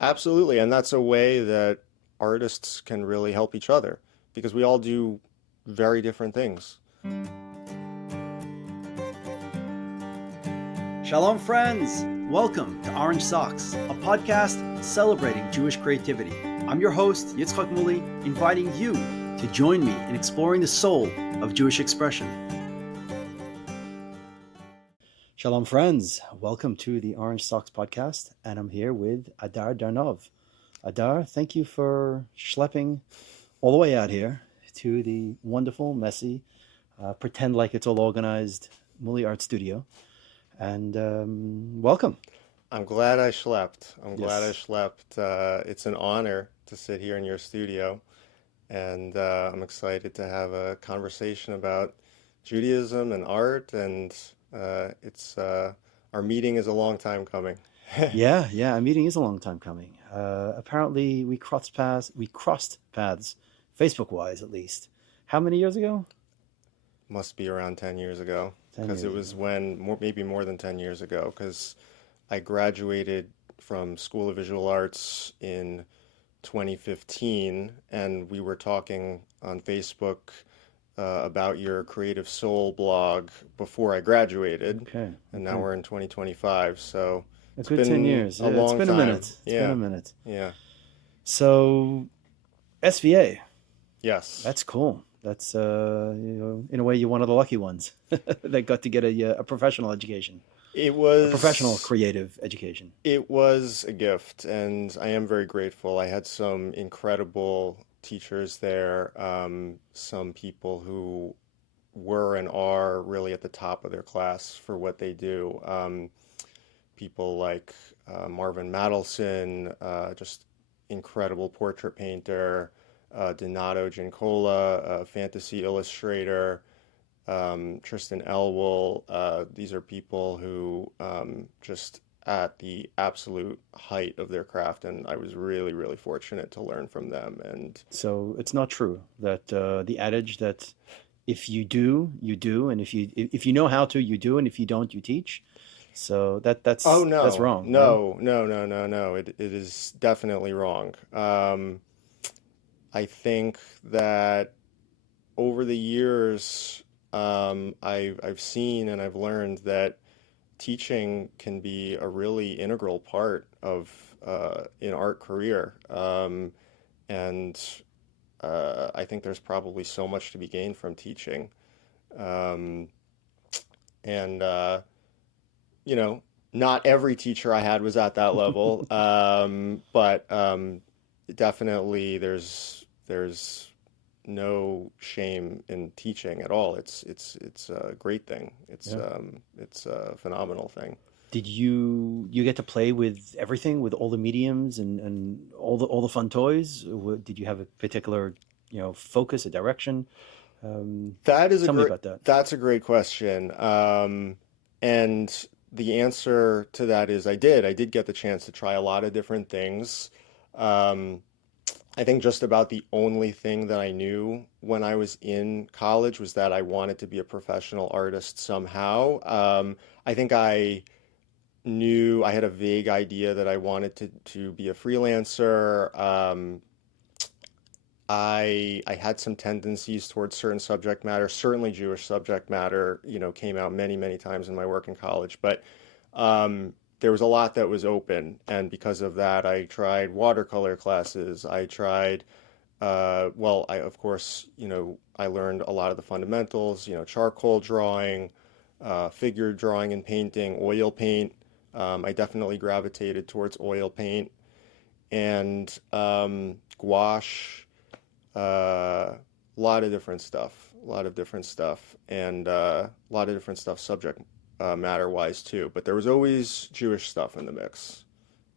Absolutely. And that's a way that artists can really help each other because we all do very different things. Shalom, friends! Welcome to Orange Socks, a podcast celebrating Jewish creativity. I'm your host, Yitzchak Muli, inviting you to join me in exploring the soul of Jewish expression. Shalom, friends! Welcome to the Orange Socks podcast, and I'm here with Adar Darnov. Adar, thank you for schlepping all the way out here to the wonderful, messy, pretend like it's all organized Muli Art Studio. And welcome. I'm glad I schlepped. I'm glad I Yes. schlepped. It's an honor to sit here in your studio, and I'm excited to have a conversation about Judaism and art. And it's our meeting is a long time coming. Yeah, a meeting is a long time coming. Apparently we crossed paths, Facebook-wise at least. How many years ago? Must be around 10 years ago, 10 because it years was ago. maybe more than 10 years ago, because I graduated from School of Visual Arts in 2015, and we were talking on Facebook about your Creative Soul blog before I graduated, Okay, and now okay. we're in 2025, so A it's good 10 been years. a Yeah, it's long been a time. minute. It's been Yeah, a minute. yeah, So SVA, yes. that's cool. That's in a way you're one of the lucky ones that got to get a professional education, It a professional was creative education. It was a gift, and I am very grateful. I had some incredible teachers there, some people who were and are really at the top of their class for what they do. People like Marvin Madelson, just incredible portrait painter, Donato Giancola, a fantasy illustrator, Tristan Elwell. These are people who just at the absolute height of their craft, and I was really, really fortunate to learn from them. And So it's not true that the adage that if you do, you do, and if you know how to, you do, and if you don't, you teach. So oh that's no, wrong, right? no, no, no, no, no, it is definitely wrong. I think that over the years, I've seen and I've learned that teaching can be a really integral part of an art career. And I think there's probably so much to be gained from teaching. Um, and, you know, not every teacher I had was at that level, but definitely there's no shame in teaching at all. It's a great thing. Yeah. It's a phenomenal thing. Did you get to play with everything, with all the mediums and all the fun toys? Did you have a particular, focus, a direction? That is a Tell me great about that. that's a great question. And the answer to that is I did. I did get the chance to try a lot of different things. Um, I think just about the only thing that I knew when I was in college was that I wanted to be a professional artist somehow. I think I knew I had a vague idea that I wanted to be a freelancer. I had some tendencies towards certain subject matter, certainly Jewish subject matter, came out many, many times in my work in college, but there was a lot that was open, and because of that, I tried watercolor classes. I tried, well, I of course, I learned a lot of the fundamentals, charcoal drawing, figure drawing and painting, oil paint. I definitely gravitated towards oil paint and gouache, a lot of different stuff, a lot of different stuff, and a lot of different stuff subject matter wise too. But there was always Jewish stuff in the mix,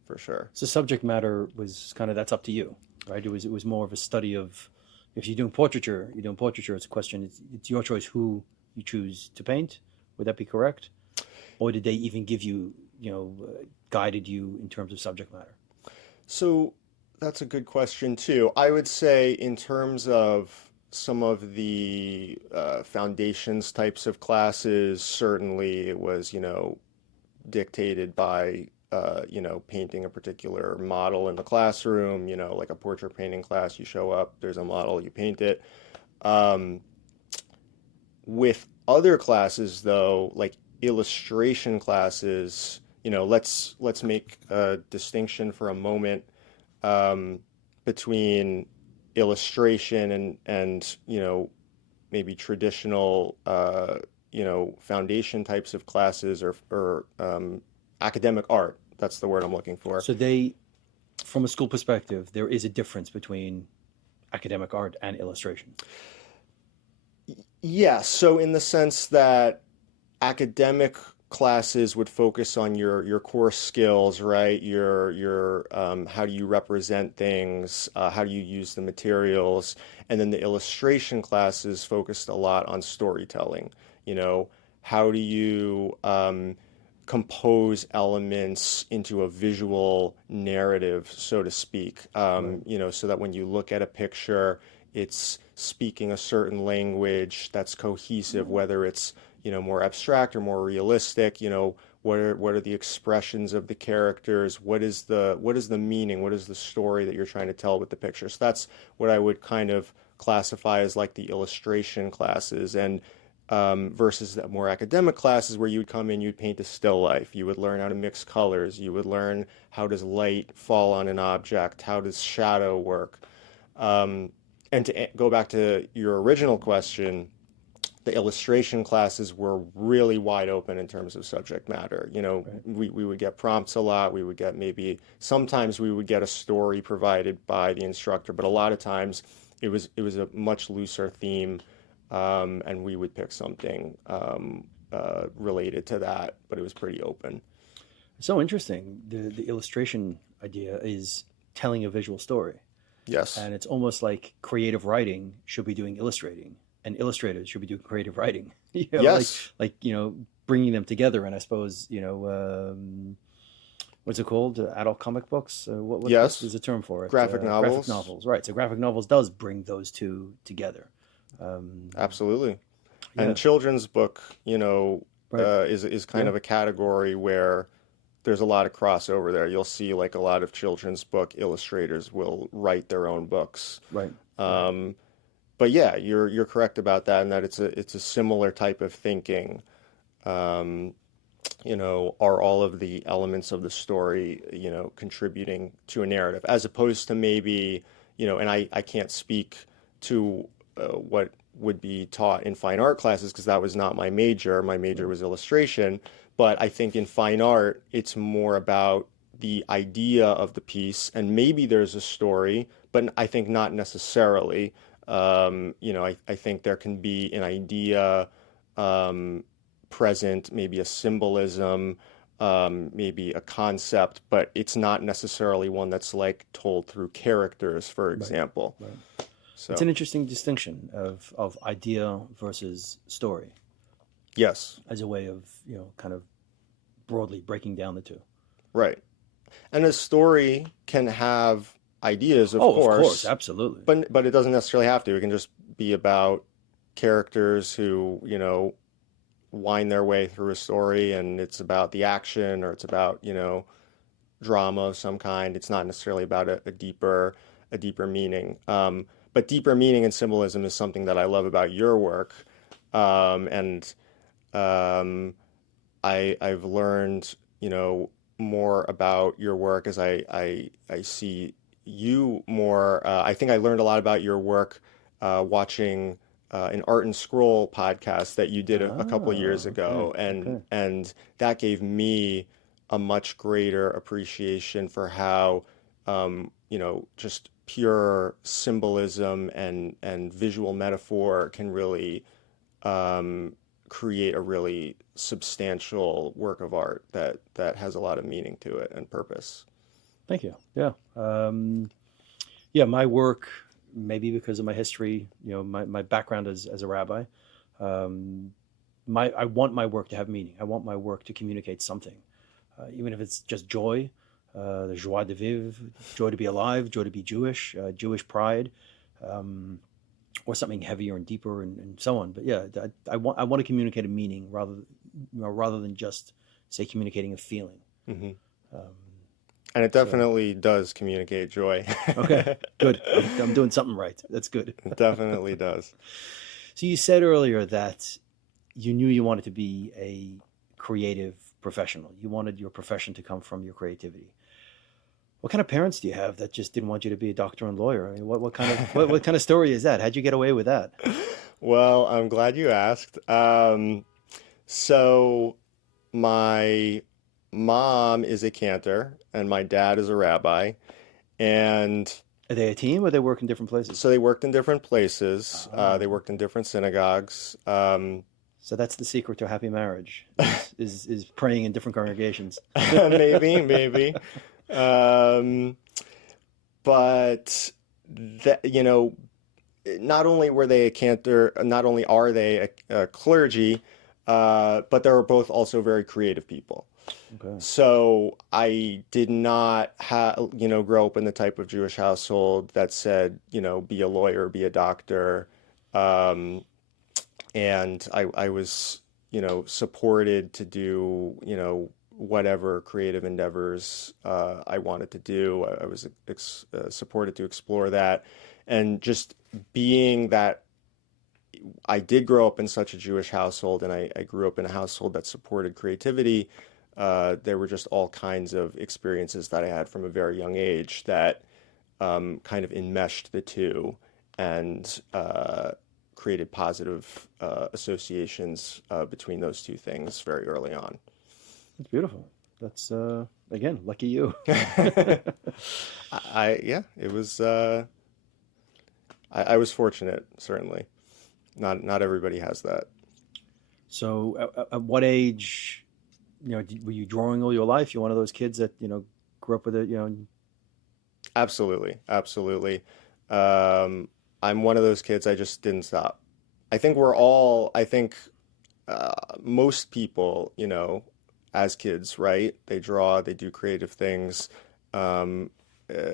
for sure. So subject matter was kind of that's up to you, right? It was more of a study of if you're doing portraiture, you're doing portraiture. It's a question. It's your choice who you choose to paint. Would that be correct? Or did they even give you, guided you in terms of subject matter? So that's a good question too. I would say in terms of some of the foundations types of classes, certainly it was, dictated by painting a particular model in the classroom, like a portrait painting class, you show up, there's a model, you paint it. With other classes, though, like illustration classes, let's make a distinction for a moment between illustration and maybe traditional foundation types of classes or academic art. That's the word I'm looking for. So from a school perspective, there is a difference between academic art and illustration. Yeah, so in the sense that academic classes would focus on your core skills, right? Your how do you represent things, how do you use the materials, and then the illustration classes focused a lot on storytelling. How do you compose elements into a visual narrative, so to speak, so that when you look at a picture, it's speaking a certain language that's cohesive, whether it's more abstract or more realistic. What are the expressions of the characters? What is the meaning? What is the story that you're trying to tell with the picture? So that's what I would kind of classify as like the illustration classes, and versus the more academic classes where you would come in, you'd paint a still life, you would learn how to mix colors, you would learn how does light fall on an object, how does shadow work. And to go back to your original question, the illustration classes were really wide open in terms of subject matter. Right. We would get prompts a lot. We would get sometimes we would get a story provided by the instructor, but a lot of times it was a much looser theme, and we would pick something related to that, but it was pretty open. So interesting. The illustration idea is telling a visual story. Yes. And it's almost like creative writing should be doing illustrating, and illustrators should be doing creative writing. Yes. Like bringing them together. And I suppose, what's it called? Adult comic books? Yes. There's a term for it. Graphic novels. Graphic novels, right. So graphic novels does bring those two together. Absolutely. Yeah. And children's book, Right. is kind of a category where there's a lot of crossover there. You'll see like a lot of children's book illustrators will write their own books. Right. But yeah, you're correct about that, and that it's a similar type of thinking. Are all of the elements of the story, contributing to a narrative, as opposed to maybe, and I can't speak to what would be taught in fine art classes because that was not my major. My major was illustration. But I think in fine art, it's more about the idea of the piece, and maybe there's a story, but I think not necessarily. I think there can be an idea present, maybe a symbolism, maybe a concept, but it's not necessarily one that's like told through characters, for example. Right. So It's an interesting distinction of idea versus story. Yes. As a way of, kind of broadly breaking down the two. Right. And a story can have ideas, of course. Of course, absolutely. But it doesn't necessarily have to. It can just be about characters who, wind their way through a story, and it's about the action, or it's about, drama of some kind. It's not necessarily about a deeper meaning. But deeper meaning and symbolism is something that I love about your work. And I've learned, more about your work as I see you more. I think I learned a lot about your work watching an Art and Scroll podcast that you did a couple years ago, and that gave me a much greater appreciation for how just pure symbolism and visual metaphor can really create a really substantial work of art that has a lot of meaning to it and purpose. Thank you. Yeah. Yeah, my work, maybe because of my history, my background as a rabbi, I want my work to have meaning. I want my work to communicate something, even if it's just joy, the joie de vivre, joy to be alive, joy to be Jewish, Jewish pride, or something heavier and deeper and so on. But yeah, I want to communicate a meaning rather than just say communicating a feeling. Mm-hmm. And it So, definitely does communicate joy. okay, good. I'm doing something right. That's good. It definitely does. So you said earlier that you knew you wanted to be a creative professional. You wanted your profession to come from your creativity. What kind of parents do you have that just didn't want you to be a doctor and lawyer? I mean, what kind of what kind of story is that? How'd you get away with that? Well, I'm glad you asked. So my mom is a cantor and my dad is a rabbi. And Are they a team or they work in different places? so they worked in different places. They Ah, worked in different synagogues. so that's the secret to a happy marriage is praying in different congregations. Maybe. Um, but that, not only were they a cantor, not only are they a clergy, but they were both also very creative people. Okay. So I did not grow up in the type of Jewish household that said, be a lawyer, be a doctor. Um, and I was, supported to do, whatever creative endeavors I wanted to do. I was supported to explore that. And just being that I did grow up in such a Jewish household and I grew up in a household that supported creativity, there were just all kinds of experiences that I had from a very young age that kind of enmeshed the two and created positive associations between those two things very early on. That's beautiful. That's again, lucky you. Yeah, it was. I was fortunate, certainly. Not everybody has that. So at what age, were you drawing all your life? You're one of those kids that, grew up with it, Absolutely, absolutely. Um, I'm one of those kids. I just didn't stop. I think we're all. I think most people, as kids, right? They draw, they do creative things. Um,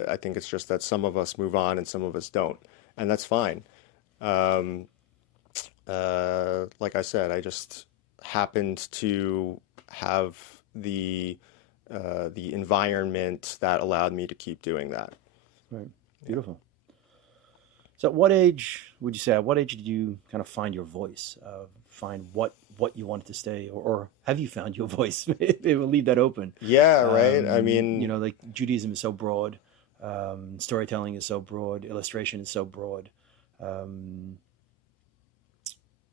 I think it's just that some of us move on and some of us don't, and that's fine. Um, like I said, I just happened to have the the environment that allowed me to keep doing that. right? Yeah. Beautiful. So at what age would you say, at what age did you kind of find your voice, find what you wanted to stay, or have you found your voice? Maybe we'll leave that open. Yeah, right. I mean, Like Judaism is so broad, storytelling is so broad, illustration is so broad. Um,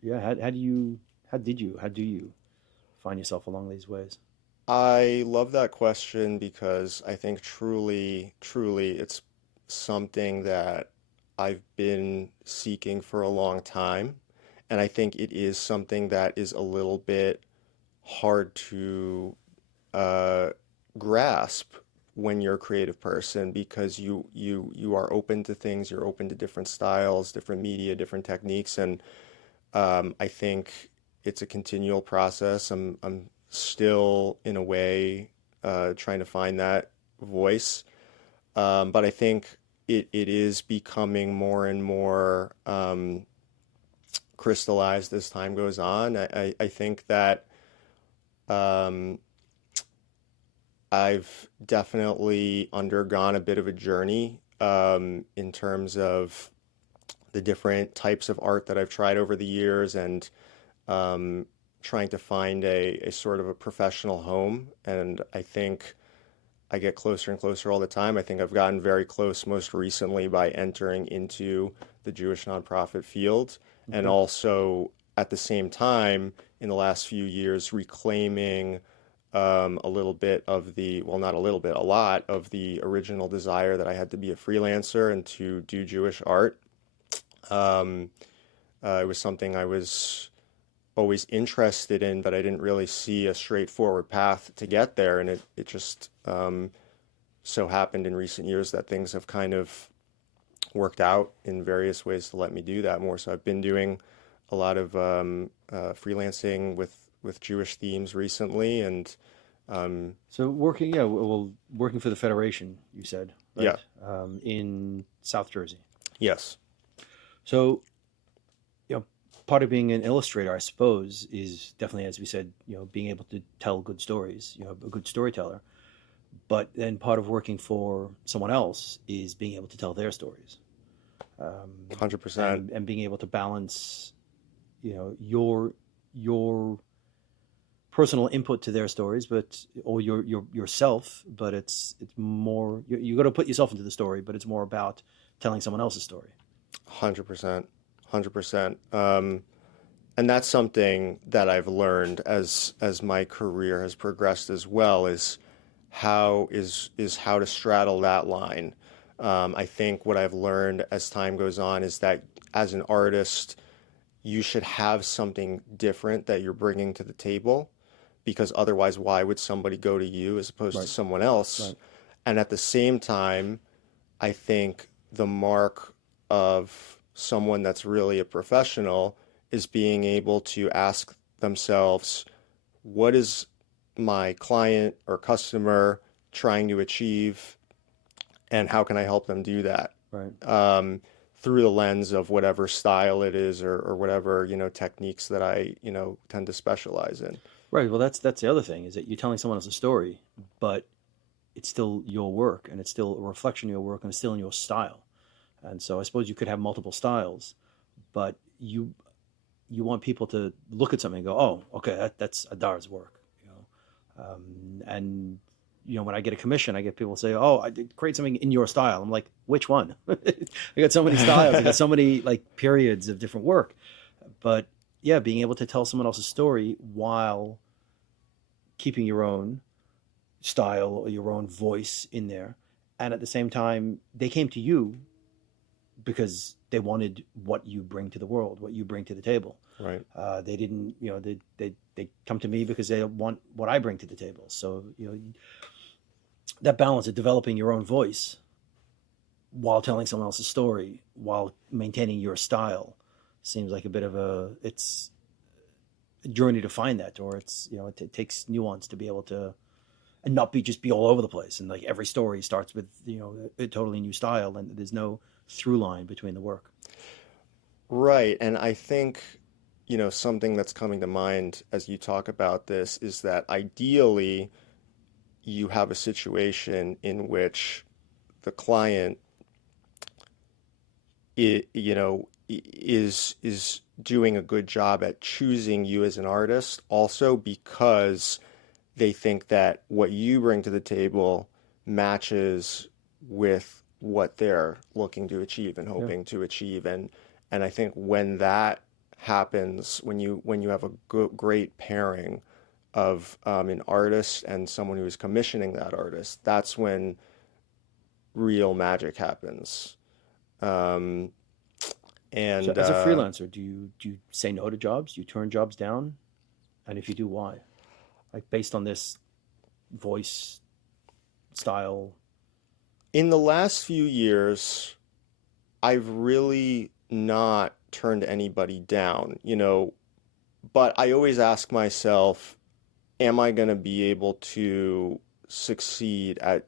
yeah, how do you find yourself along these ways? I love that question because I think truly, it's something that I've been seeking for a long time. And I think it is something that is a little bit hard to uh, grasp when you're a creative person because you are open to things, you're open to different styles, different media, different techniques, and I think it's a continual process. I'm still in a way trying to find that voice, but I think it is becoming more and more crystallized as time goes on. I think that um, I've definitely undergone a bit of a journey in terms of the different types of art that I've tried over the years and um, trying to find a sort of a professional home. And I think I get closer and closer all the time. I think I've gotten very close most recently by entering into the Jewish nonprofit field and Okay. also at the same time in the last few years reclaiming a little bit of the, well, not a little bit, a lot of the original desire that I had to be a freelancer and to do Jewish art. Um, it was something I was always interested in, but I didn't really see a straightforward path to get there. And it just so happened in recent years that things have kind of worked out in various ways to let me do that more. So I've been doing a lot of freelancing with Jewish themes recently, and um, So working, yeah, well, working for the Federation, you said, yeah, right? In South Jersey. yes, So, part of being an illustrator, I suppose, is definitely, as we said, being able to tell good stories, a good storyteller. But then part of working for someone else is being able to tell their stories, 100%. and being able to balance, your personal input to their stories, but or your yourself. But it's more you got to put yourself into the story, but it's more about telling someone else's story. 100%. 100%. And that's something that I've learned as my career has progressed as well, is how to straddle that line. I think what I've learned as time goes on is that as an artist, you should have something different that you're bringing to the table, because otherwise, why would somebody go to you as opposed to Right. someone else? Right. And at the same time, I think the mark of someone that's really a professional is being able to ask themselves, what is my client or customer trying to achieve, and how can I help them do that? Right. Through the lens of whatever style it is, or whatever, techniques that I, tend to specialize in. Right. Well, that's the other thing, is that you're telling someone else's story, but it's still your work, and it's still a reflection of your work, and it's still in your style. And so I suppose you could have multiple styles, but you want people to look at something and go, "Oh, okay, that's Adar's work," and when I get a commission, I get people say, "Oh, I did create something in your style." I'm like, "Which one?" I got so many styles, I got so many like periods of different work, but yeah, being able to tell someone else's story while keeping your own style or your own voice in there, and at the same time, they came to you because they wanted what you bring to the world, what you bring to the table. Right. They didn't, they come to me because they want what I bring to the table. So, that balance of developing your own voice while telling someone else's story, while maintaining your style, seems like a bit of it's a journey to find that, or it's, it takes nuance to be able to, and not be all over the place. And like every story starts with, a totally new style, and there's no through line between the work. Right. And I think, something that's coming to mind as you talk about this is that ideally you have a situation in which the client is doing a good job at choosing you as an artist, also because they think that what you bring to the table matches with what they're looking to achieve and hoping to achieve. And I think when that happens, when you have a great pairing of an artist and someone who is commissioning that artist, that's when real magic happens. And So as a freelancer, do you say no to jobs? Do you turn jobs down? And if you do, why? Like based on this voice style? In the last few years, I've really not turned anybody down, but I always ask myself, am I going to be able to succeed at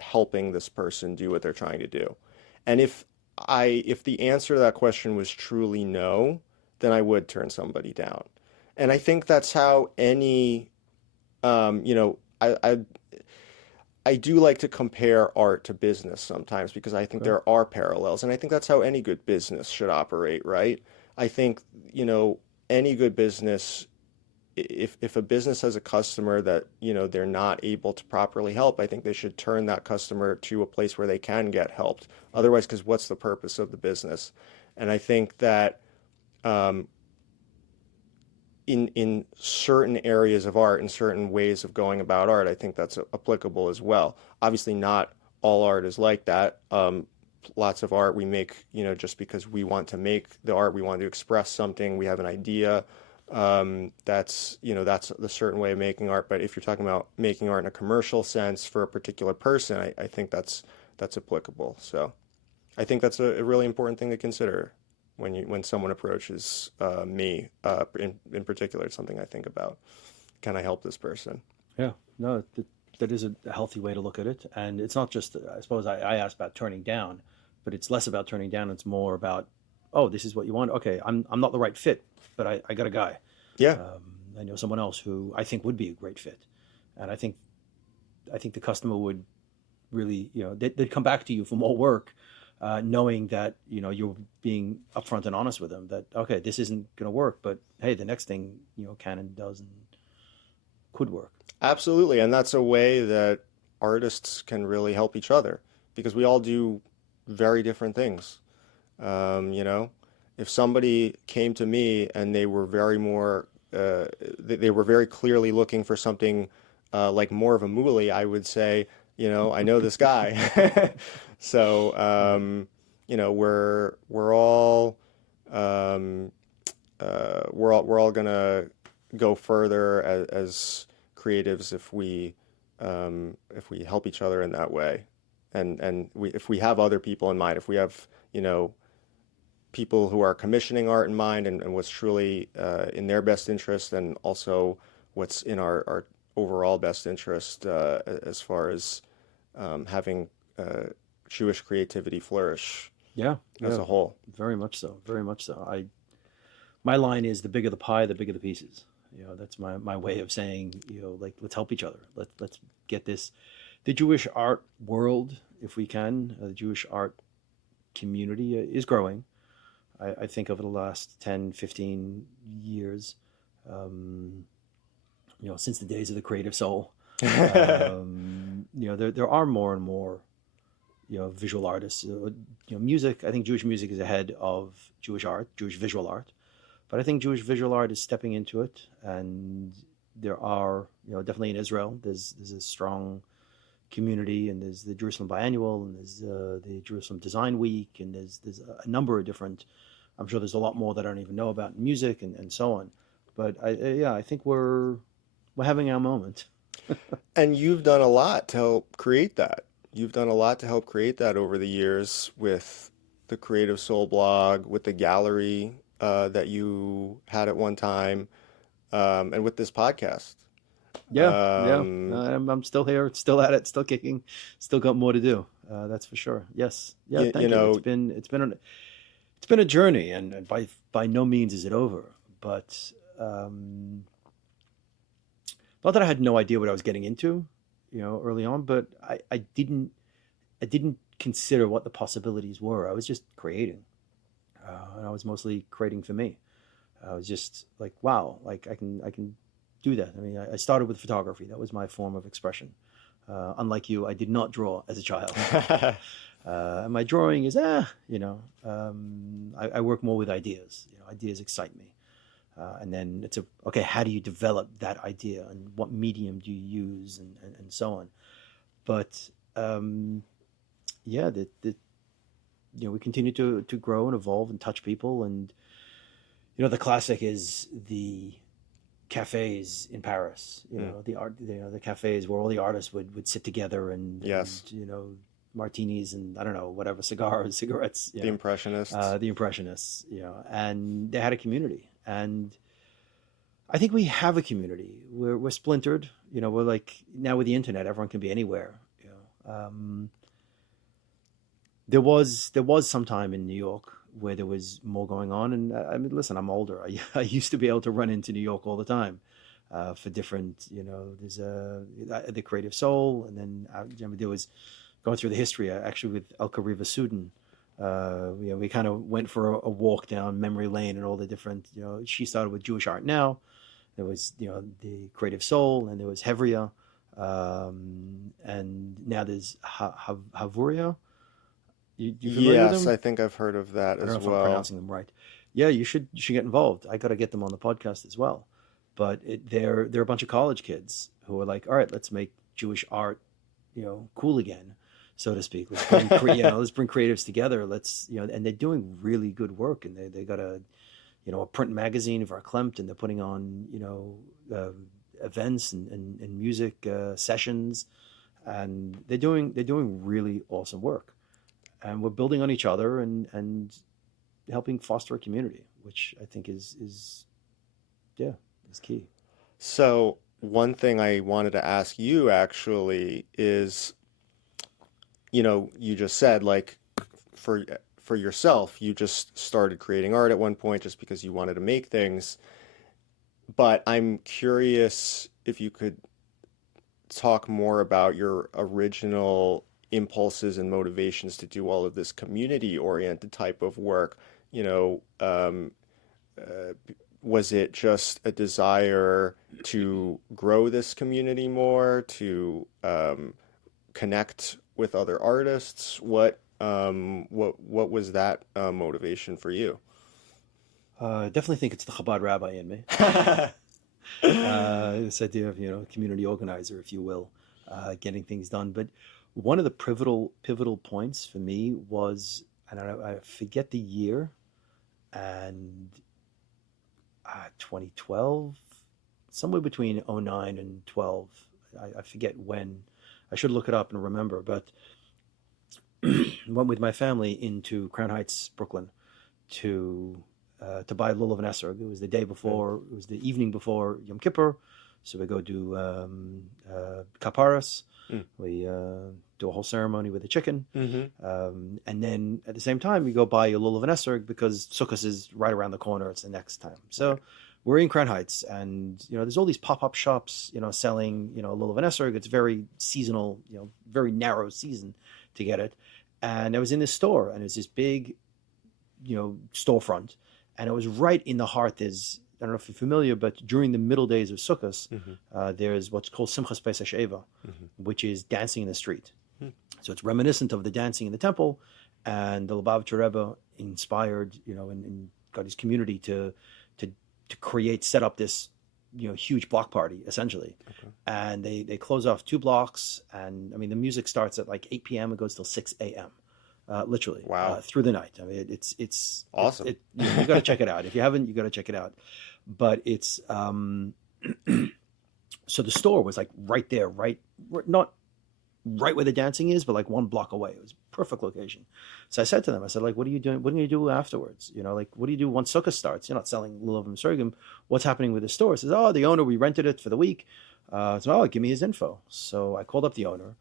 helping this person do what they're trying to do? And if the answer to that question was truly no, then I would turn somebody down. And I think that's how any, I do like to compare art to business sometimes, because I think there are parallels, and I think that's how any good business should operate, right? I think, any good business, if a business has a customer that, they're not able to properly help, I think they should turn that customer to a place where they can get helped. Otherwise, because what's the purpose of the business? And I think that in certain areas of art, in certain ways of going about art, I think that's applicable as well. Obviously, not all art is like that. Lots of art we make, just because we want to make the art, we want to express something, we have an idea. That's the certain way of making art. But if you're talking about making art in a commercial sense for a particular person, I think that's applicable. So I think that's a really important thing to consider when someone approaches me in particular. It's something I think about. Can I help this person? Yeah, no, that is a healthy way to look at it. And it's not just, I suppose I asked about turning down, but it's less about turning down. It's more about, oh, this is what you want. Okay, I'm not the right fit, but I got a guy. Yeah. I know someone else who I think would be a great fit. And I think I think the customer would really, they'd come back to you for more work, knowing that, you're being upfront and honest with them that, okay, this isn't going to work, but hey, the next thing, Canon does and could work. Absolutely. And that's a way that artists can really help each other because we all do very different things. If somebody came to me and they were they were very clearly looking for something like more of a moolie, I would say, I know this guy. So, we're all gonna go further as creatives if we help each other in that way, and if we have other people in mind, if we have people who are commissioning art in mind and what's truly in their best interest, and also what's in our overall best interest as far as having Jewish creativity flourish. Yeah, as a whole. Very much so. Very much so. My line is the bigger the pie, the bigger the pieces. That's my way of saying, like, let's help each other. Let's get this, the Jewish art world, if we can, the Jewish art community is growing. I think over the last 10, 15 years, since the days of the creative soul, there are more and more, visual artists, music. I think Jewish music is ahead of Jewish art, Jewish visual art. But I think Jewish visual art is stepping into it, and there are, definitely in Israel, there's a strong community, and there's the Jerusalem Biannual, and there's the Jerusalem Design Week, and there's a number of different. I'm sure there's a lot more that I don't even know about in music and so on. But I think we're having our moment. And you've done a lot to help create that. You've done a lot to help create that over the years with the Creative Soul blog, with the gallery that you had at one time, and with this podcast. Yeah. I'm still here, still at it, still kicking, still got more to do. That's for sure. Yes. Yeah. Thank you. It's been a journey, and by no means is it over. But not that I had no idea what I was getting into, early on. But I didn't consider what the possibilities were. I was just creating. And I was mostly creating for me. I was just like, wow, like I can do that. I mean, I started with photography. That was my form of expression. Unlike you, I did not draw as a child. And my drawing is, I work more with ideas. Ideas excite me. And then it's okay, how do you develop that idea, and what medium do you use, and so on. But we continue to grow and evolve and touch people. And, the classic is the cafes in Paris, the art, the cafes where all the artists would sit together and, yes. and martinis and I don't know, whatever, cigars, cigarettes. The Impressionists. And they had a community. And I think we have a community. We're splintered, we're like, now with the internet, everyone can be anywhere. There was some time in New York where there was more going on. And I mean, listen, I'm older. I used to be able to run into New York all the time for different, there's the Creative Soul. And then there was going through the history, actually with Elka Riva Sudin. We kind of went for a walk down memory lane and all the different, she started with Jewish Art Now. There was, the Creative Soul, and there was Hevria. And now there's Havuria. You familiar with them? I think I've heard of that as well. I don't know if I'm pronouncing them right. Yeah, you should get involved. I got to get them on the podcast as well. But they're a bunch of college kids who are like, all right, let's make Jewish art, cool again, so to speak. Let's bring let's bring creatives together. Let's and they're doing really good work. And they got a print magazine of our Verklempt, and they're putting on events and music sessions, and they're doing really awesome work. And we're building on each other and helping foster a community, which I think is key. So one thing I wanted to ask you actually is, you just said, like, for yourself, you just started creating art at one point just because you wanted to make things. But I'm curious if you could talk more about your original impulses and motivations to do all of this community-oriented type of work. You know, uh, was it just a desire to grow this community more, to connect with other artists? What was that motivation for you? I definitely think it's the Chabad rabbi in me. This idea of, community organizer, if you will, getting things done. But one of the pivotal points for me was, and I forget the year, and 2012, somewhere between '09 and 12. I forget when. I should look it up and remember, but went with my family into Crown Heights, Brooklyn, to buy Lulav and Esrog. It was the day before. It was the evening before Yom Kippur, so we go do kaparas. We do a whole ceremony with the chicken, and then at the same time we go buy a Lulav and Esrog because Sukkot is right around the corner. It's the next time. So we're in Crown Heights, and there's all these pop-up shops, selling Lulav and Esrog. It's very seasonal, very narrow season to get it. And I was in this store, and it was this big, storefront, and it was right in the heart. I don't know if you're familiar, but during the middle days of Sukkot, there's what's called Simchas Pesach Eva, which is dancing in the street. So it's reminiscent of the dancing in the temple, and the Lubavitcher Rebbe inspired, and got his community to set up this, huge block party essentially. And they close off 2 blocks, and I mean the music starts at like 8 p.m. It goes till 6 a.m. Literally, Wow. through the night. I mean, it's Awesome. You got to check it out. If you haven't, you got to check it out. But it's so the store was like right there, not right where the dancing is, but like 1 block away. It was a perfect location. So I said to them, I said, like, what are you doing? What are you do afterwards? Like, what do you do once Sukkot starts? You're not selling lulav and sorghum. What's happening with the store? He says, oh, the owner, we rented it for the week. Give me his info. So I called up the owner.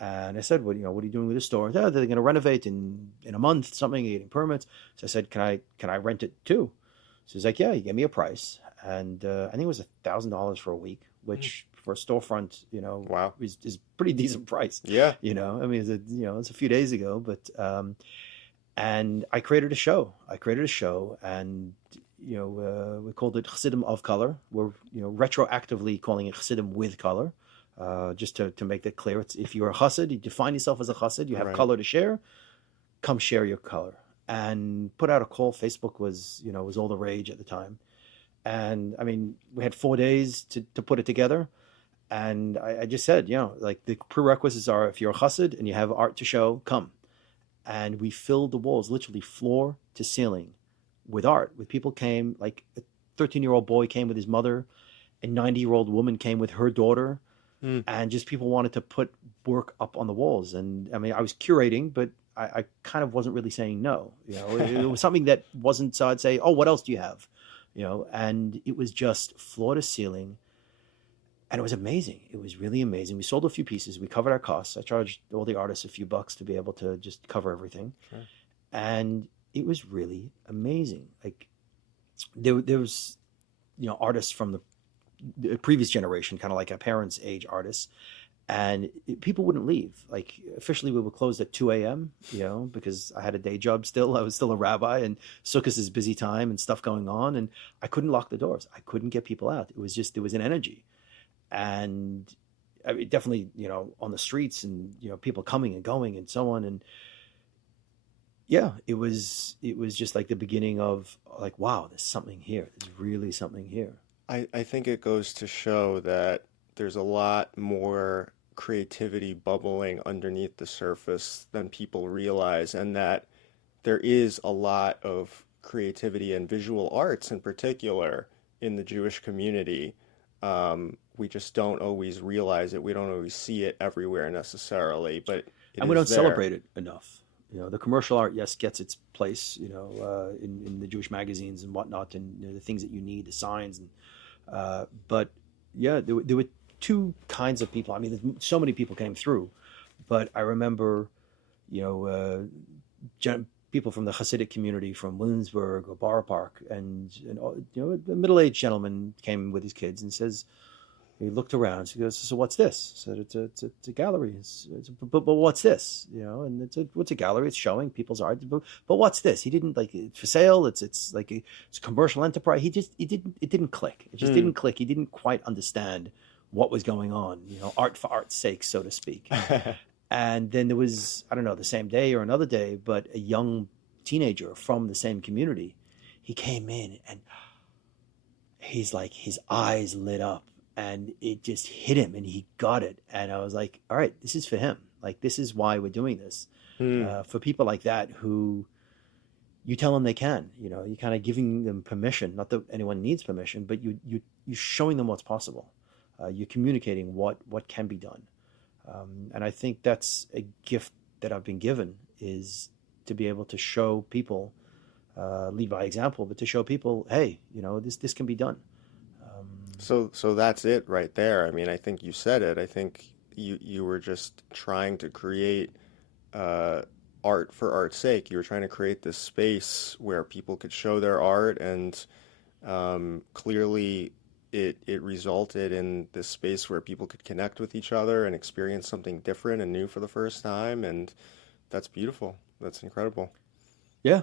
And I said, what are you doing with the store? They're going to renovate in a month, something, getting permits. So I said, can I rent it too? So he's like, yeah, he gave me a price. And I think it was $1,000 for a week, which for a storefront, Wow. is pretty decent price. Yeah. I mean, it's a few days ago, but, and I created a show. And, we called it Chassidim of Color. We're, retroactively calling it Chassidim with Color. Just to make that clear, it's if you're a chassid, you define yourself as a chassid, you have Right. color to share, come share your color. And put out a call. Facebook was all the rage at the time. And I mean, we had 4 days to put it together. And I just said, like the prerequisites are if you're a chassid and you have art to show, come. And we filled the walls, literally floor to ceiling, with art. With people came, like a 13-year-old boy came with his mother, a 90-year-old woman came with her daughter. And just people wanted to put work up on the walls. And I mean, I was curating, but I kind of wasn't really saying no. It was something that wasn't, so I'd say, oh, what else do you have? And it was just floor to ceiling. And it was amazing. It was really amazing. We sold a few pieces. We covered our costs. I charged all the artists a few bucks to be able to just cover everything. Sure. And it was really amazing. Like there was, artists from the previous generation, kind of like our parents' age artists, and people wouldn't leave. Like officially we were closed at 2 a.m., because I had a day job still. I was still a rabbi, and Sukkot is busy time and stuff going on, and I couldn't lock the doors. I couldn't get people out. It was just, there was an energy. And I mean, definitely, on the streets and, people coming and going and so on. And yeah, it was just like the beginning of like, wow, there's something here. There's really something here. I think it goes to show that there's a lot more creativity bubbling underneath the surface than people realize, and that there is a lot of creativity and visual arts in particular in the Jewish community. We just don't always realize it. We don't always see it everywhere necessarily, but and we don't celebrate it enough. The commercial art, yes, gets its place, in the Jewish magazines and whatnot, and the things that you need, the signs, and but yeah, there were 2 kinds of people. I mean, so many people came through, but I remember, people from the Hasidic community from Williamsburg or Borough Park, and a middle-aged gentleman came with his kids and says, He looked around. He goes, "So what's this?" I said, "It's a gallery." But what's this? You know, and what's a gallery? It's showing people's art. But what's this? He didn't like it's for sale. It's like it's a commercial enterprise. It didn't click. It just didn't click. He didn't quite understand what was going on. You know, art for art's sake, so to speak. And then there was, I don't know, the same day or another day, but a young teenager from the same community. He came in and he's like, his eyes lit up. And it just hit him and he got it. And I was like, all right, this is for him. Like, this is why we're doing this. For people like that who you tell them they can, you know, you're kind of giving them permission. Not that anyone needs permission, but you're showing them what's possible. You're communicating what can be done. And I think that's a gift that I've been given, is to be able to show people, lead by example, but to show people, hey, you know, this can be done. So that's it right there. I mean, I think you said it. I think you were just trying to create art for art's sake. You were trying to create this space where people could show their art, and clearly it resulted in this space where people could connect with each other and experience something different and new for the first time, and that's beautiful. That's incredible. Yeah.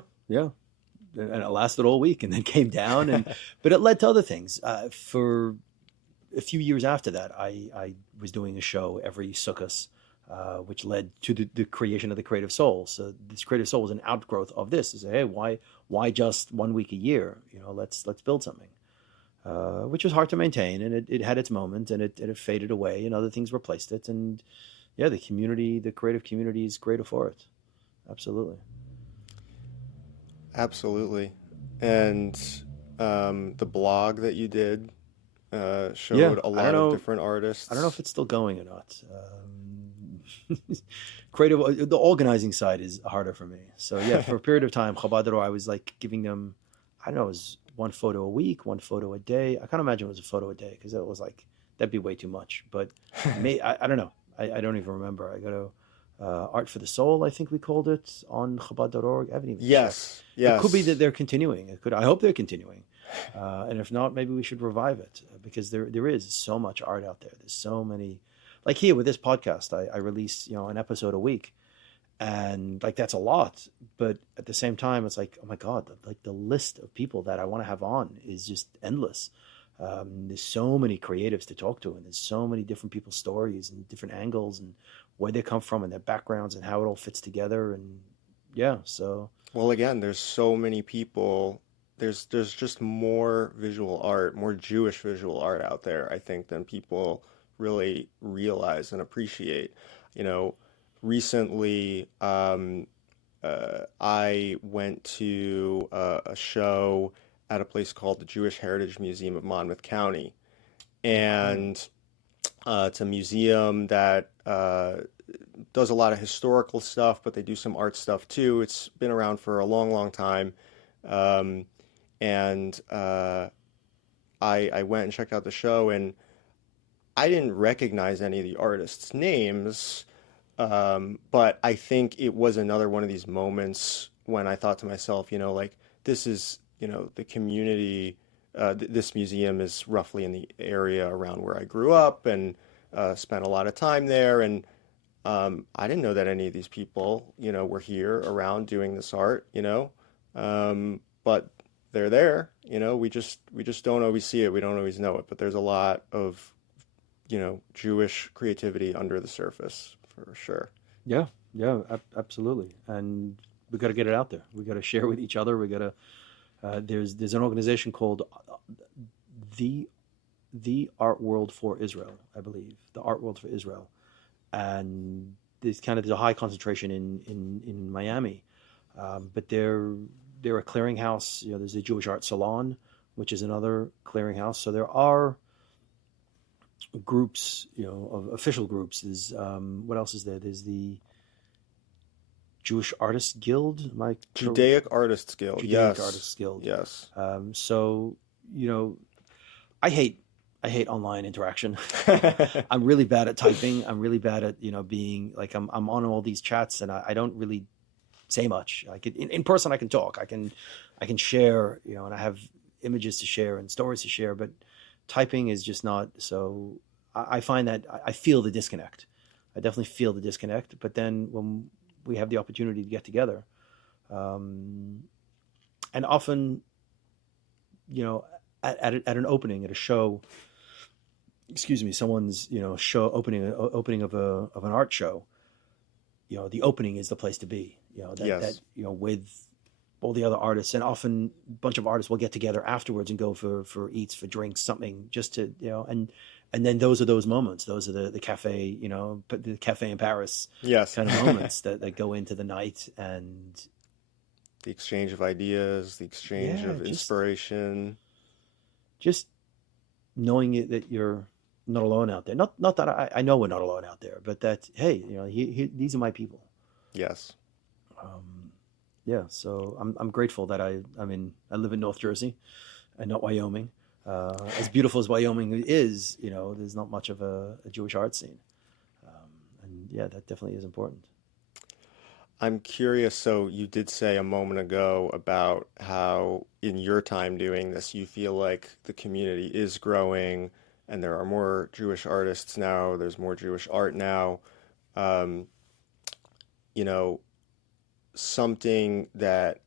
And it lasted all week and then came down, but it led to other things. For a few years after that, I was doing a show every Sukkot, which led to the creation of the Creative Soul. So this Creative Soul was an outgrowth of this. To say, hey, why just 1 week a year? You know, let's build something, which was hard to maintain, and it had its moment, and it faded away, and other things replaced it. And yeah, the creative community is greater for it. Absolutely. Absolutely. And the blog that you did showed a lot of different artists. I don't know if it's still going or not. Creative, the organizing side is harder for me. So yeah, for a period of time, Chabad, I was like giving them, I don't know, it was one photo a week, one photo a day. I can't imagine it was a photo a day, because it was like, that'd be way too much. But I don't know. I don't even remember. I got to Art for the Soul, I think we called it, on Chabad.org. I haven't even Yes. It could be that they're continuing. I hope they're continuing. And if not, maybe we should revive it, because there is so much art out there. There's so many, like here with this podcast, I release, you know, an episode a week, and like that's a lot. But at the same time, it's like, oh my God, like the list of people that I want to have on is just endless. There's so many creatives to talk to, and there's so many different people's stories and different angles and where they come from and their backgrounds and how it all fits together. And yeah, so. Well, again, there's so many people. There's just more visual art, more Jewish visual art out there, I think, than people really realize and appreciate. You know, recently I went to a show at a place called the Jewish Heritage Museum of Monmouth County, and it's a museum that does a lot of historical stuff, but they do some art stuff too. It's been around for a long, long time. And I went and checked out the show, and I didn't recognize any of the artists' names, but I think it was another one of these moments when I thought to myself, you know, like, this is, you know, the community, this museum is roughly in the area around where I grew up and spent a lot of time there. And I didn't know that any of these people, you know, were here around doing this art, you know, but they're there, you know, we just don't always see it. We don't always know it, but there's a lot of, you know, Jewish creativity under the surface for sure. Yeah, absolutely. And we got to get it out there. We got to share with each other. We got to, there's an organization called the Art World for Israel, I believe, the Art World for Israel. And there's a high concentration in Miami, but they're a clearinghouse. You know, there's the Jewish Art Salon, which is another clearinghouse. So there are groups, you know, of official groups. There's what else is there? There's the Jewish Artists Guild, Judaic Artists Guild. Judaic Artists Guild. Yes. So, you know, I hate online interaction. I'm really bad at typing. I'm really bad at, you know, being like, I'm on all these chats and I don't really say much. I could, in person I can talk. I can share, you know, and I have images to share and stories to share, but typing is just not. So I find that I feel the disconnect. I definitely feel the disconnect. But then when we have the opportunity to get together, and often, at an opening at a show, excuse me, someone's show opening of an art show, the opening is the place to be. Yes. With all the other artists, and often a bunch of artists will get together afterwards and go for eats, for drinks, something, just to and then those are those moments. Those are the cafe, the cafe in Paris, Yes. kind of moments that go into the night, and The exchange of ideas, the exchange of inspiration. just knowing that you're not alone out there. Not that I know we're not alone out there, but that, hey, these are my people. Yes. Yeah, so I'm grateful that I live in North Jersey and not Wyoming. As beautiful as Wyoming is, there's not much of a Jewish art scene, and yeah, that definitely is important. I'm curious, so you did say a moment ago about how in your time doing this, you feel like the community is growing and there are more Jewish artists now, there's more Jewish art now. Um, you know, Something that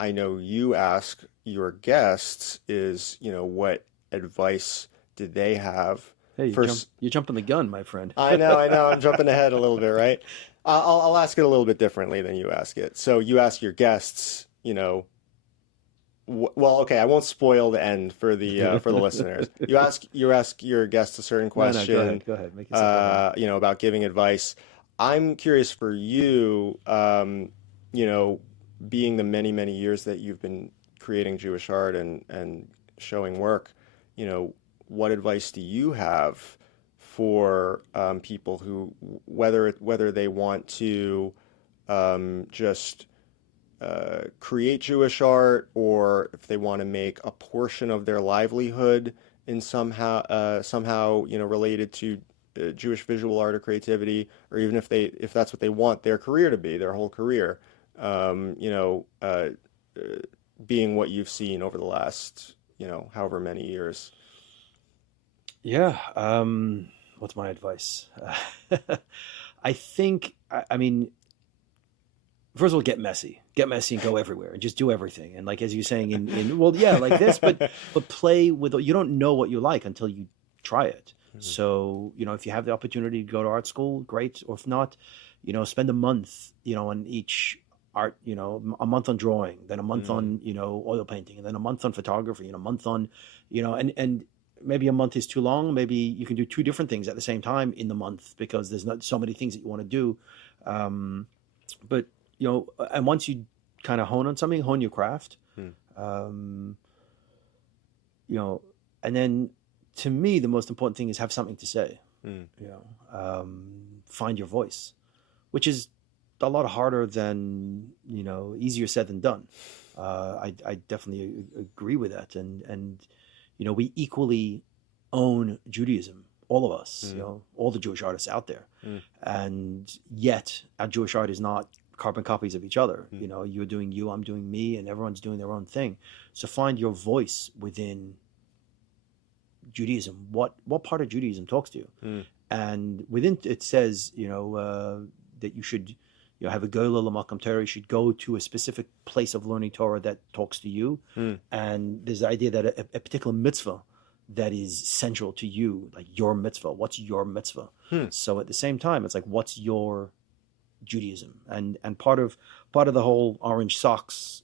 I know you ask your guests is, what advice did they have? Hey, First, you're jumping the gun, my friend. I know, I'm jumping ahead a little bit, right? I'll ask it a little bit differently than you ask it. So you ask your guests, well, okay, I won't spoil the end for the listeners. You ask your guests a certain question, No, go ahead, make it simple. about giving advice. I'm curious for you, being the many, many years that you've been creating Jewish art and showing work, what advice do you have for people who, whether they want to just create Jewish art, or if they want to make a portion of their livelihood in somehow related to Jewish visual art or creativity, or even if that's what they want their career to be, their whole career, being what you've seen over the last however many years. Yeah. What's my advice? I think, I mean, first of all, get messy and go everywhere and just do everything. And like, as you're saying well, yeah, like this, but play with, you don't know what you like until you try it. Mm-hmm. So, if you have the opportunity to go to art school, great. Or if not, spend a month, on each art, a month on drawing, then a month on, oil painting, and then a month on photography, and a month on, and maybe a month is too long. Maybe you can do two different things at the same time in the month, because there's not so many things that you want to do. But, and once you kind of hone your craft, and then to me, the most important thing is have something to say, find your voice, which is a lot harder than, easier said than done. I definitely agree with that. And we equally own Judaism, all of us, all the Jewish artists out there. And yet our Jewish art is not carbon copies of each other. You're doing you, I'm doing me, and everyone's doing their own thing. So find your voice within Judaism. What part of Judaism talks to you? And within it says, that you should have a gola l'makam Torah. You should go to a specific place of learning Torah that talks to you. And there's the idea that a particular mitzvah that is central to you, like your mitzvah. What's your mitzvah? So at the same time, it's like, what's your Judaism? And part of the whole Orange Socks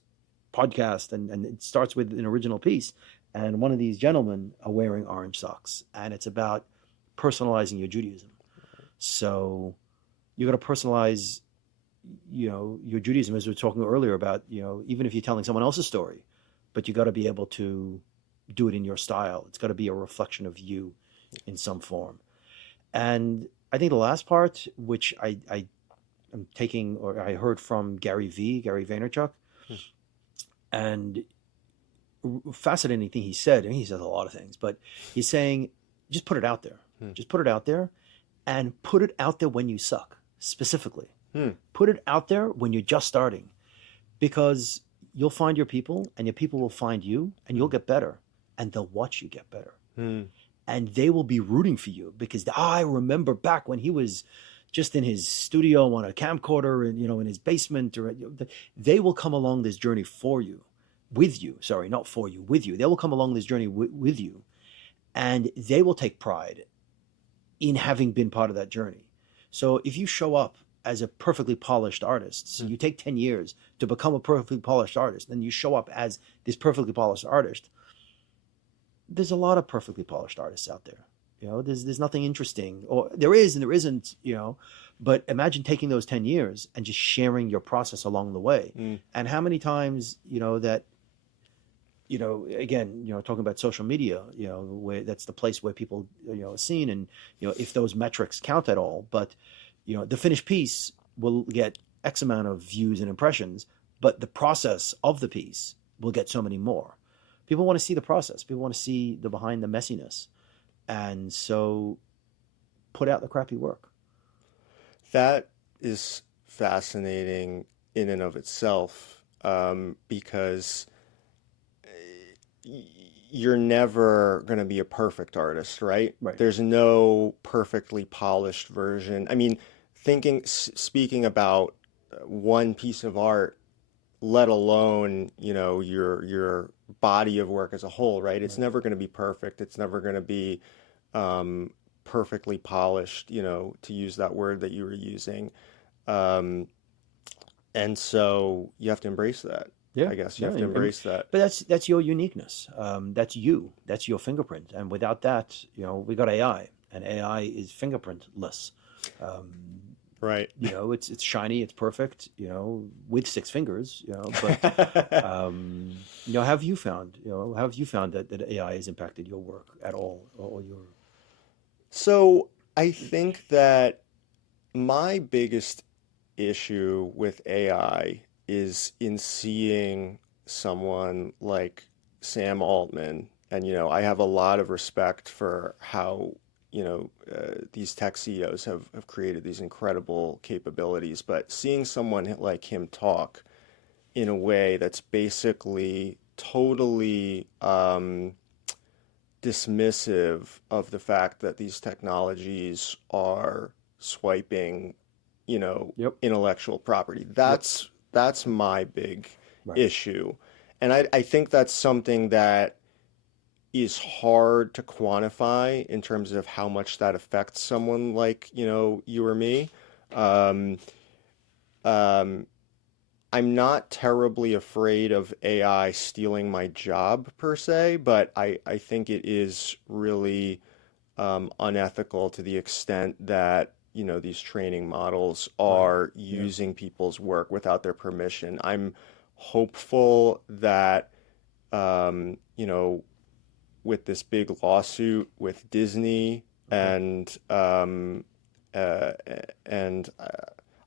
podcast, and it starts with an original piece. And one of these gentlemen are wearing orange socks, and it's about personalizing your Judaism. So you got to personalize, your Judaism, as we were talking earlier about, even if you're telling someone else's story, but you got to be able to do it in your style. It's got to be a reflection of you in some form. And I think the last part, which I am taking, or I heard from Gary Vaynerchuk, and fascinating thing he said, and he says a lot of things, but he's saying, just put it out there. Just put it out there, and put it out there when you suck, specifically. Put it out there when you're just starting, because you'll find your people, and your people will find you, and you'll get better, and they'll watch you get better. and they will be rooting for you because I remember back when he was just in his studio on a camcorder and in his basement, or they will come along this journey for you, with you. Sorry, not for you, with you. They will come along this journey with you, and they will take pride in having been part of that journey. So if you show up as a perfectly polished artist, so you take 10 years to become a perfectly polished artist, then you show up as this perfectly polished artist. There's a lot of perfectly polished artists out there. There's nothing interesting, or there is and there isn't, but imagine taking those 10 years and just sharing your process along the way. And how many times, that, again, talking about social media, where that's the place where people, are seen, and, if those metrics count at all, but, the finished piece will get X amount of views and impressions, but the process of the piece will get so many more. People want to see the process. People want to see the behind the messiness. And so put out the crappy work. That is fascinating in and of itself, because you're never going to be a perfect artist, right? Right. There's no perfectly polished version. I mean, speaking about one piece of art, let alone, your body of work as a whole, right? It's never going to be perfect. It's never going to be perfectly polished, to use that word that you were using. And so you have to embrace that. Yeah, I guess you have to embrace that. But that's your uniqueness. That's you. That's your fingerprint. And without that, we got AI, and AI is fingerprintless. Right. It's shiny, it's perfect, with 6 fingers, but how have you found that AI has impacted your work at all, or your? So I think that my biggest issue with AI is in seeing someone like Sam Altman, and I have a lot of respect for how these tech CEOs have created these incredible capabilities, but seeing someone like him talk in a way that's basically totally dismissive of the fact that these technologies are swiping, intellectual property. That's my big issue. And I think that's something that is hard to quantify in terms of how much that affects someone like, you or me. I'm not terribly afraid of AI stealing my job per se, but I think it is really unethical to the extent that, these training models are using people's work without their permission. I'm hopeful that, with this big lawsuit with Disney and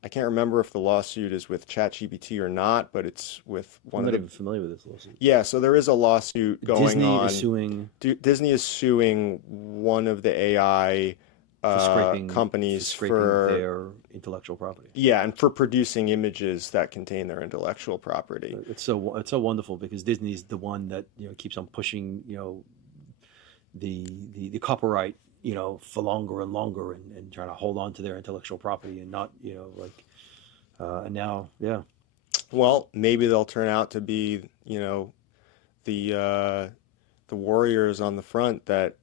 I can't remember if the lawsuit is with ChatGPT or not, but it's with one I'm of not the. even familiar with this lawsuit. Yeah, so there is a lawsuit going Disney on. is suing Disney is suing one of the AI companies for their intellectual property. Yeah, and for producing images that contain their intellectual property. It's so wonderful because Disney is the one that keeps on pushing the copyright for longer and longer, and trying to hold on to their intellectual property, and not and now Well, maybe they'll turn out to be the warriors on the front that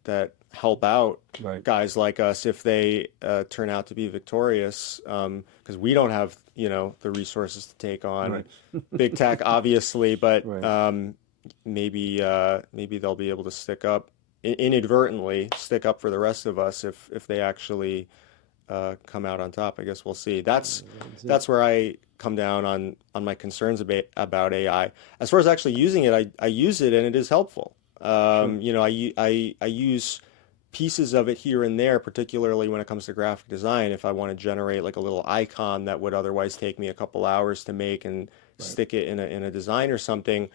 help out guys like us if they turn out to be victorious, because we don't have the resources to take on big tech, obviously, but maybe they'll be able to stick up inadvertently, stick up for the rest of us if they actually come out on top. I guess we'll see. That's where I come down on my concerns about AI. As far as actually using it, I use it and it is helpful. I use pieces of it here and there, particularly when it comes to graphic design. If I want to generate like a little icon that would otherwise take me a couple hours to make and stick it in a design or something,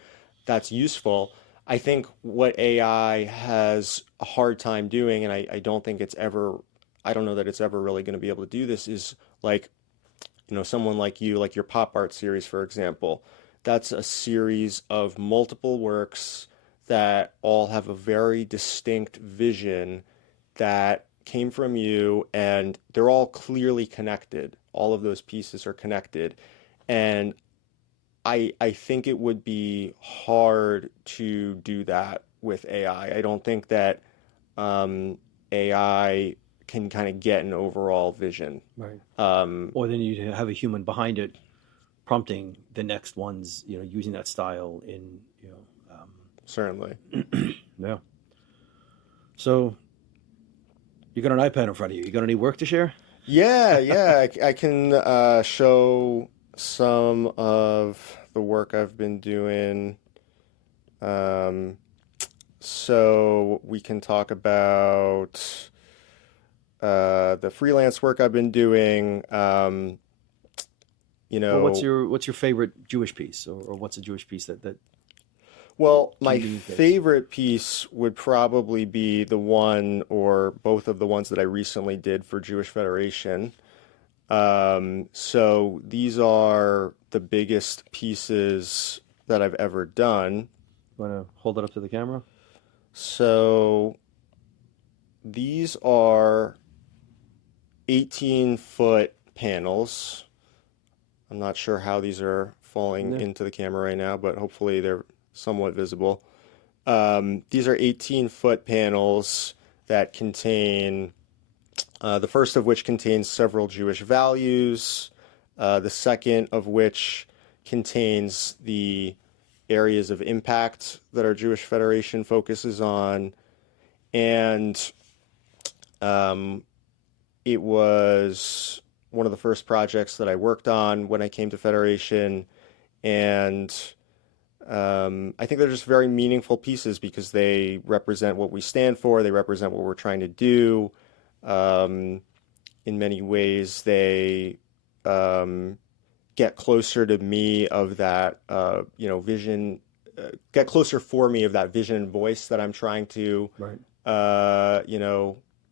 that's useful. I think what AI has a hard time doing, and I don't think I don't know that it's ever really going to be able to do this, is like, someone like you, like your pop art series, for example. That's a series of multiple works that all have a very distinct vision that came from you, and they're all clearly connected. All of those pieces are connected. And I think it would be hard to do that with AI. I don't think that AI can kind of get an overall vision. Right. Um, Or then you have a human behind it prompting the next ones, using that style in, Certainly. yeah. So you got an iPad in front of you. You got any work to share? Yeah. I can show some of the work I've been doing. Um, so we can talk about the freelance work I've been doing. You Well, what's know, your favorite Jewish piece, or what's a Jewish piece that well, my communicates? favorite piece would probably be the one or both of the ones that I recently did for Jewish Federation. So these are the biggest pieces that I've ever done. Want to hold it up to the camera? So these are 18-foot panels. I'm not sure how these are falling Yeah. into the camera right now, but hopefully they're somewhat visible. These are 18-foot panels that contain, the first of which contains several Jewish values, the second of which contains the areas of impact that our Jewish Federation focuses on, and it was one of the first projects that I worked on when I came to Federation, and I think they're just very meaningful pieces because they represent what we stand for, they represent what we're trying to do. In many ways, they get closer to me of that, vision, get closer for me of that vision and voice that I'm trying to, Right.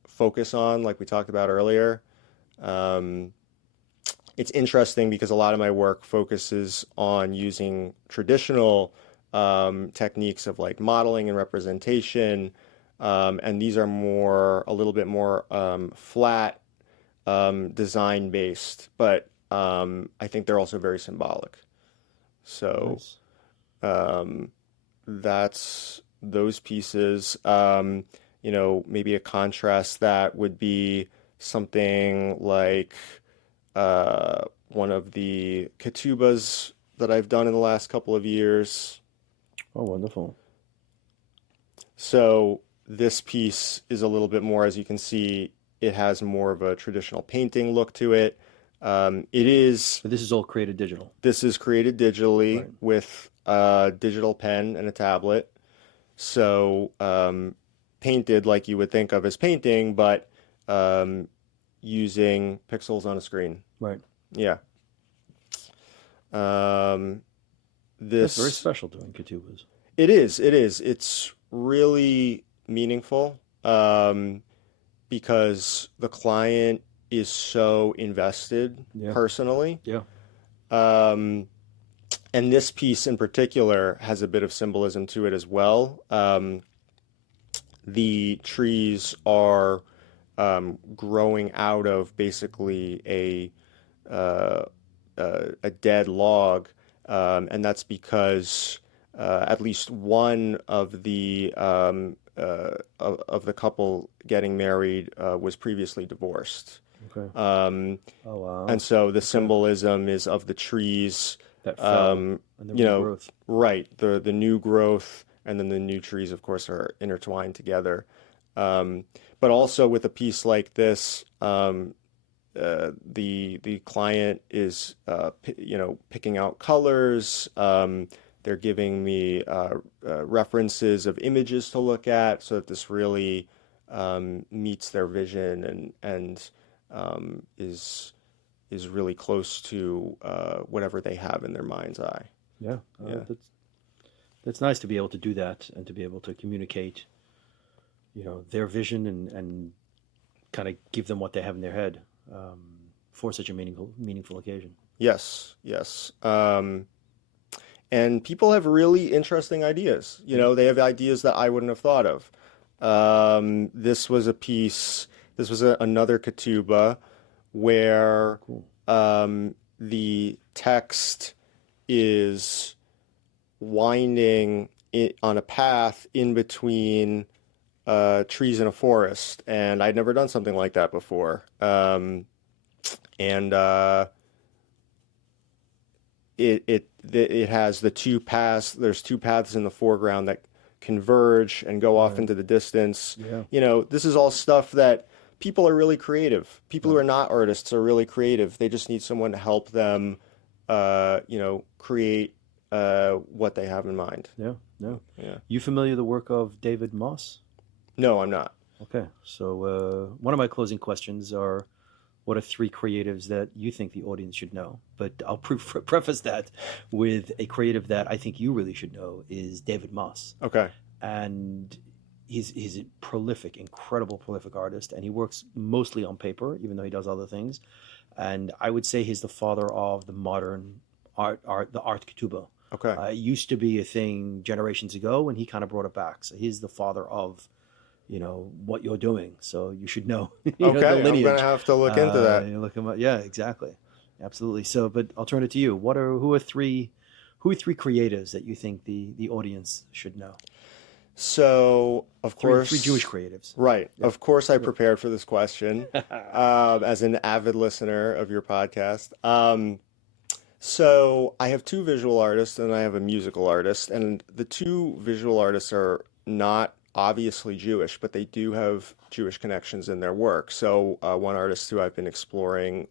focus on, like we talked about earlier. Um, it's interesting because a lot of my work focuses on using traditional techniques of like modeling and representation, and these are a little bit more flat, design based, but I think they're also very symbolic. So Nice. um, that's those pieces. Maybe a contrast that would be something like one of the ketubahs that I've done in the last couple of years. Oh, wonderful. So this piece is a little bit more, as you can see, it has more of a traditional painting look to it. It is, But this is all created digital. this is created digitally Right. with a digital pen and a tablet. So painted like you would think of as painting, but using pixels on a screen. Right. Yeah. Um, That's very this special doing ketubas. it is. It's really meaningful because the client is so invested Yeah. personally. Yeah. Um, and this piece in particular has a bit of symbolism to it as well. The trees are growing out of basically uh, a dead log, and that's because at least one of the couple getting married was previously divorced. Okay. Um, Oh, wow. and so the Okay. symbolism is of the trees, That fell um, and the you know, regrowth. right, the new growth, and then the new trees, of course, are intertwined together. Um, but also with a piece like this, the client is picking out colors. They're giving me references of images to look at, so that this really meets their vision and is really close to whatever they have in their mind's eye. Yeah. Yeah. That's nice to be able to do that and to be able to communicate, their vision and kind of give them what they have in their head for such a meaningful occasion. Yes, yes. And people have really interesting ideas. They have ideas that I wouldn't have thought of. This was a piece, this was another ketubah where Cool. the text is winding on a path in between trees in a forest, and I'd never done something like that before. And it has the two paths. There's two paths in the foreground that converge and go off Right. into the distance. Yeah. This is all stuff that people are really creative. People who Right. are not artists are really creative. They just need someone to help them, create what they have in mind. Yeah. No. Yeah. You familiar with the work of David Moss? No, I'm not. Okay. So one of my closing questions are, what are three creatives that you think the audience should know? But I'll preface that with a creative that I think you really should know is David Moss. Okay. And he's a prolific, incredible prolific artist, and he works mostly on paper, even though he does other things. And I would say he's the father of the modern the art ketubah. Okay. It used to be a thing generations ago, and he kind of brought it back. So he's the father of, what you're doing. So you should know, the Okay. I'm lineage. gonna have to look into that. You look him up. Yeah, exactly, absolutely. So, but I'll turn it to you. Who are three creatives that you think the audience should know? So, of course, Three Jewish creatives. right. Yeah. Of course, I prepared for this question as an avid listener of your podcast. So I have two visual artists and I have a musical artist, and the two visual artists are not obviously Jewish, but they do have Jewish connections in their work. So one artist who I've been exploring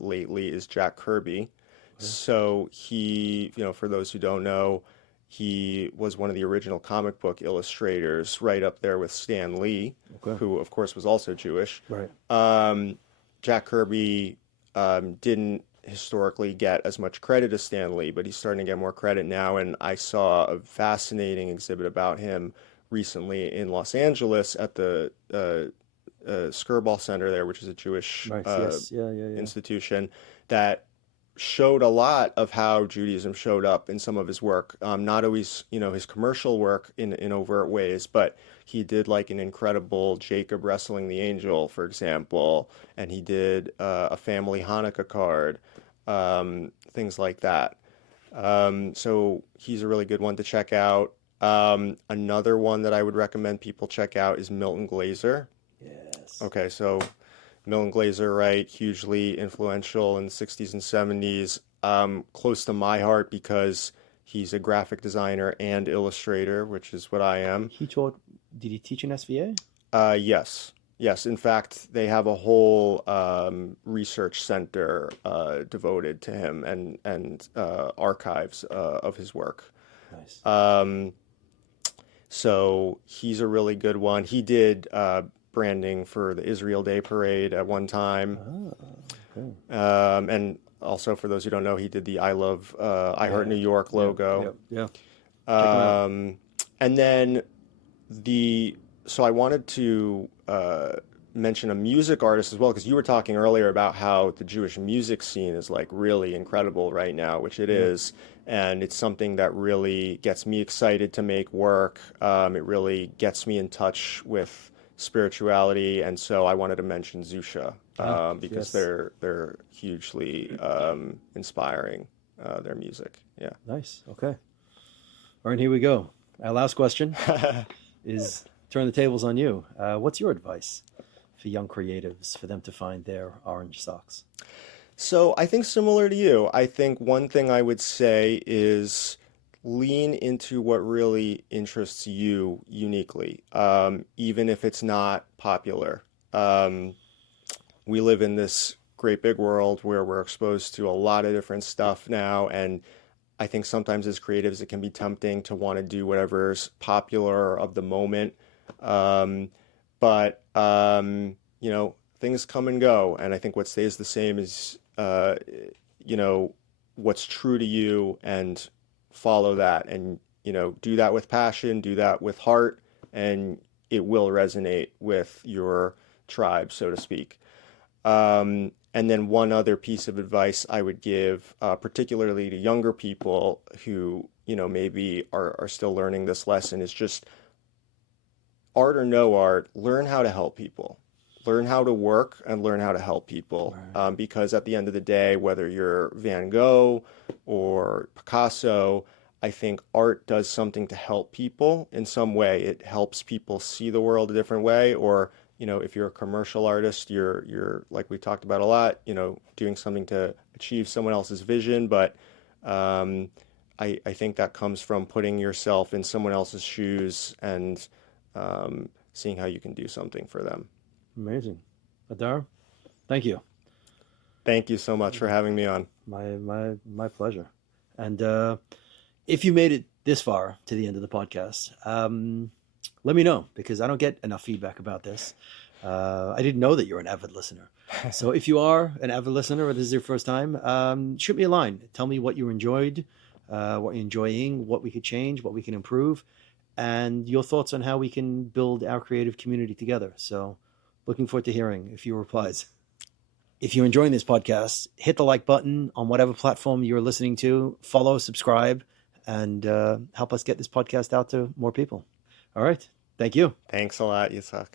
lately is Jack Kirby. So he, for those who don't know, he was one of the original comic book illustrators, right up there with Stan Lee, Okay. who of course was also Jewish. Right. Jack Kirby didn't historically get as much credit as Stan Lee, but he's starting to get more credit now. And I saw a fascinating exhibit about him recently in Los Angeles at the Skirball Center there, which is a Jewish Nice. Yes. Yeah. institution that showed a lot of how Judaism showed up in some of his work. Not always, his commercial work in overt ways, but he did like an incredible Jacob wrestling the angel, for example, and he did a family Hanukkah card, things like that. So he's a really good one to check out. Another one that I would recommend people check out is Milton Glaser. Yes. Okay, so Milton Glaser, right, hugely influential in the 60s and 70s, close to my heart because he's a graphic designer and illustrator, which is what I am. Did he teach in SVA? Yes. Yes. In fact, they have a whole research center devoted to him and archives of his work. Nice. So he's a really good one. He did branding for the Israel Day Parade at one time. Okay. And also, for those who don't know, he did the I Heart New York logo. Yeah. Check him out. And then so I wanted to mention a music artist as well, because you were talking earlier about how the Jewish music scene is like really incredible right now, which it is. And it's something that really gets me excited to make work. It really gets me in touch with spirituality. And so I wanted to mention Zusha because yes. they're hugely inspiring, their music. Yeah. Nice. Okay. All right, here we go. Our last question is turn the tables on you. What's your advice for young creatives for them to find their orange socks? So I think similar to you, I think one thing I would say is lean into what really interests you uniquely, even if it's not popular. We live in this great big world where we're exposed to a lot of different stuff now, and I think sometimes as creatives it can be tempting to want to do whatever's popular of the moment. But things come and go, and I think what stays the same is what's true to you, and follow that, and do that with passion, do that with heart, and it will resonate with your tribe, so to speak. And then one other piece of advice I would give, particularly to younger people who maybe are still learning this lesson, is just art or no art, learn how to help people. Learn how to work and learn how to help people. Right. Because at the end of the day, whether you're Van Gogh or Picasso, I think art does something to help people in some way. It helps people see the world a different way, or if you're a commercial artist, you're like we talked about a lot, doing something to achieve someone else's vision. But I think that comes from putting yourself in someone else's shoes and seeing how you can do something for them. Amazing. Adar, thank you. Thank you so much for having me on. My pleasure. And if you made it this far to the end of the podcast, let me know, because I don't get enough feedback about this. I didn't know that you're an avid listener. So if you are an avid listener or this is your first time, shoot me a line. Tell me what you enjoyed, what you're enjoying, what we could change, what we can improve, and your thoughts on how we can build our creative community together. So looking forward to hearing a few replies. If you're enjoying this podcast, hit the like button on whatever platform you're listening to, follow, subscribe, and help us get this podcast out to more people. All right. Thank you. Thanks a lot, Yitzhak.